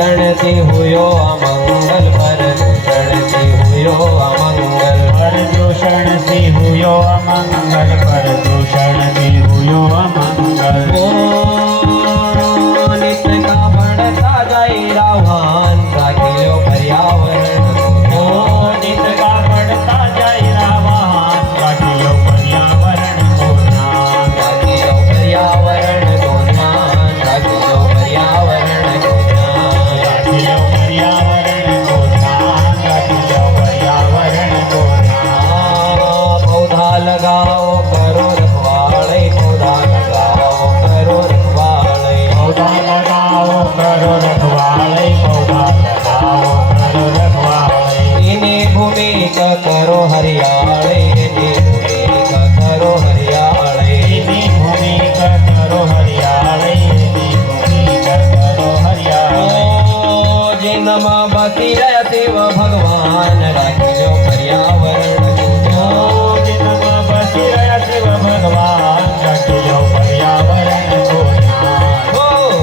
प्रदूषण से हुयो अमंगल, प्रदूषण से हुयो अमंगल, प्रदूषण से हुयो अमंगल, प्रदूषण से हुयो अमंगल। नित्य का बढ़ता जाए रावण, राखियो पर्यावरण को। नित्य का बढ़ता जाए रावण, राखियो पर्यावरण को ध्यान, राखियो पर्यावरण को ध्यान, राखियो पर्यावरण को ध्यान, राखियो पर्यावरण को ध्यान, राखियो पर्यावरण को ध्यान। पौधा लगाओ करो रखवाले, पौधा लगाओ करो रखवाले, पौधा लगाओ करो रखवाले, पौधा लगाओ करो रखवाले। इन्हें भूमि का करो हरियाले, इन्हें भूमि का करो हरियाले, इन्हीं भूमि का करो हरियाले, इन्हीं भूमि का करो हरियाले। जिनमा बसी रह शिव भगवान, राखियो पर्यावरण को ध्यान, जिनमा बसी रह शिव भगवान, राखियो पर्यावरण को ध्यान,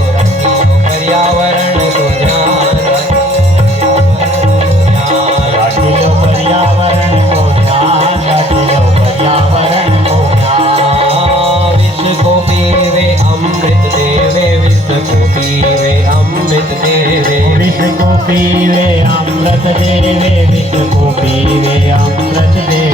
राखियो पर्यावरण को ध्यान, राखियो पर्यावरण को ध्यान, राखियो पर्यावरण को ध्यान। विश्व को पीवे अमृत देवे, विश्व को पीवे अमृत देवे, विश्व को पीवे अमृत देवे, विश्व को पीवे अमृत देवे।